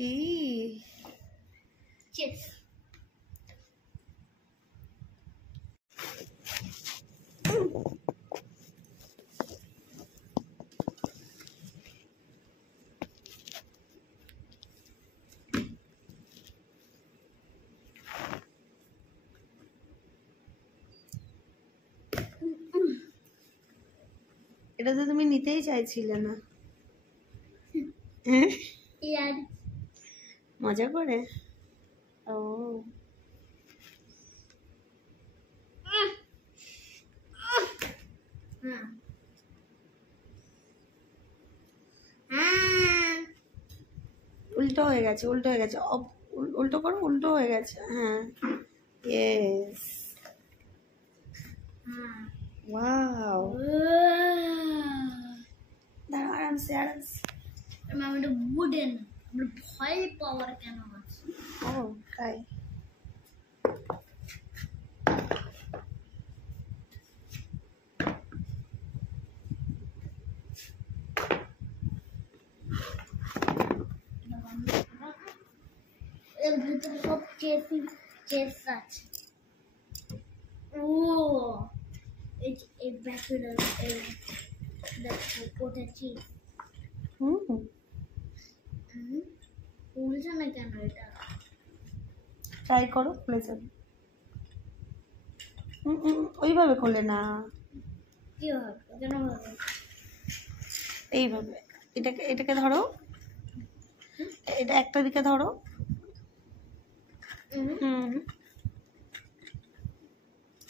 কি চিপস। এটা তো তুমি নিতেই চাইছিলে না। মজা করে। ও উল্টো হয়ে গেছে, উল্টো হয়ে গেছে। উল্টো করো, উল্টো হয়ে গেছে। হ্যাঁ, ইয়েস। ওয়াও, দাঁড়াও, আরামসে আরামসে। আমাদের বুডেন ভয় পাওয়ার কেন আছে? ও তাই। এর ভিতরে সব চিপস আছে। ও এই ব্যাটারি দেখো কোটা চিপস। খুলছে না কেন? এটা ট্রাই করো, খুলে যাবে। ওইভাবে খোলে না, কি হবে? কেন হবে? এইভাবে। এটাকে ধরো, এটা একটা দিকে ধরো।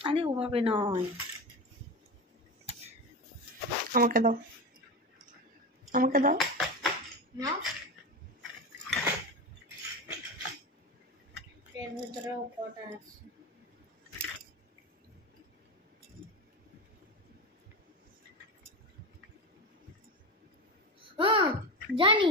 আরে ওভাবে নয়, আমাকে দাও, আমাকে দাও। না, এর ভিতরে কোটা আছে। জানি।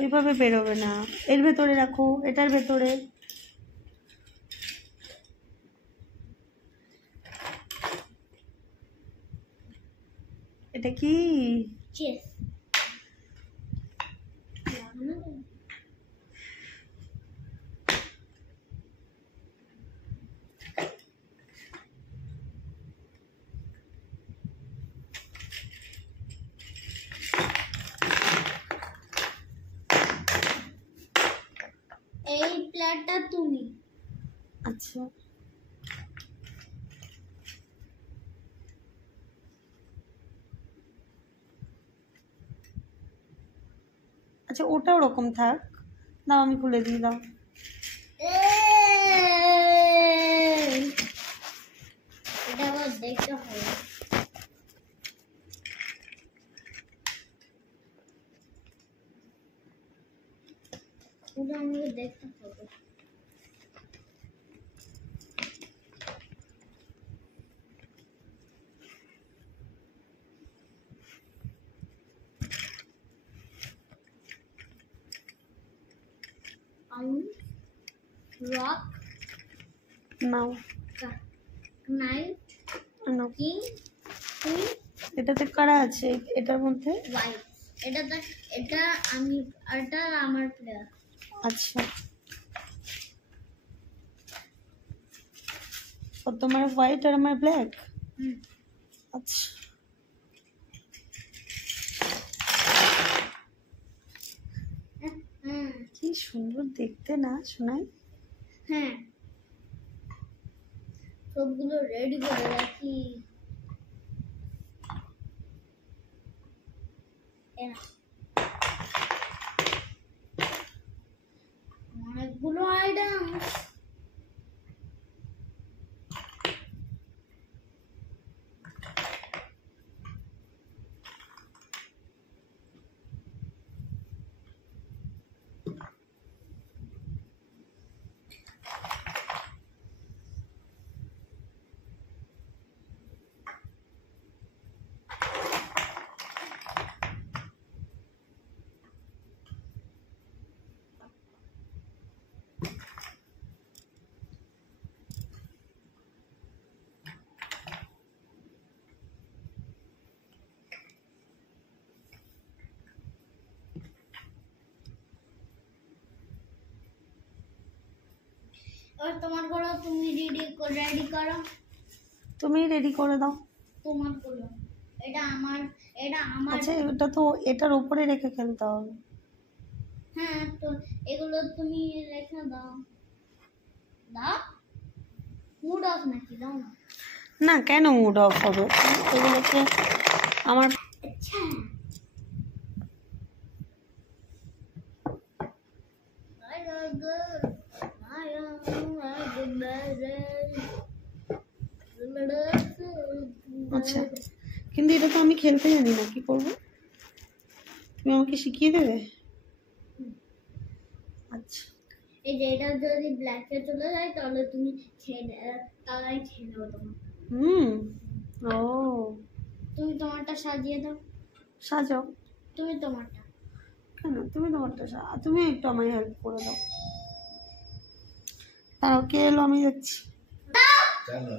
ওইভাবে বেরোবে না, এর ভেতরে রাখো, এটার ভেতরে। এটা কি? চিপস। এই প্লেটটা তুমি। আচ্ছা, আচ্ছা, ওটা ওরকম থাক। দাও, আমি খুলে দিই, দাও। এটা আবার দেখতে হবে। ওটা আমাকে দেখতে হবে। রক নাও, নাইট নাও। কিং কুইন এটাতে কারা আছে এটার মধ্যে? হোয়াইট। এটা আমি, এটা আমার প্লেয়ার। আচ্ছা, ও তোমার হোয়াইট আর আমার ব্ল্যাক। আচ্ছা, কি সুন্দর দেখতে না শোনাই? হ্যাঁ, সবগুলো রেডি করে রাখি। অনেকগুলো আইটেম। और তোমার করো, তুমি রেডি করো, তুমি রেডি করে দাও। তোমার করো। এটা আমার। আচ্ছা, এটা তো এটার উপরে রেখে খেলতে হবে। হ্যাঁ, তো এগুলো তুমি রেখে দাও। দাও, মুড অফ নাকি? দাও না। না, কেন মুড অফ হবে? এগুলোকে আমার আচ্ছা, আচ্ছা, কিন্তু এটা তো আমি খেলতে জানি না, কি করবো? তুমি আমাকে শিখিয়ে দেবে? আচ্ছা, এই যে এটা যদি ব্ল্যাকে চলে যায় তাহলে তুমি তাহলে খেয়ে নেবো তোমার। ও, তুমি তোমারটা সাজিয়ে দাও। সাজাও। তুমি তোমারটা। কেন? তুমি তোমারটা তুমি একটু আমায় হেল্প করে দাও। তাও কে এলো আমি দেখছি। চলো।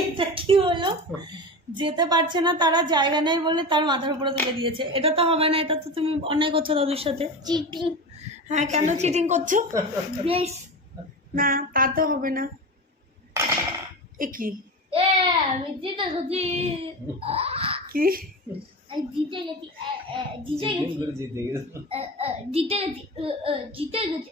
এটা কি হলো? যেতে পারছে না তারা, জায়গা নেই বলে তার মাথার উপরে তুলে দিয়েছে। এটা তো হবে না, এটা তো তুমি অন্যায় করছো দাদুর সাথে। চিটিং। হ্যাঁ, কেন চিটিং করছো? বেশ। না, তা তো হবে না। এ কি? আমি জিতে গেছি। কি? জিতে গেছি। জিতে গেছি। জিতে গেছি। জিতে গেছি।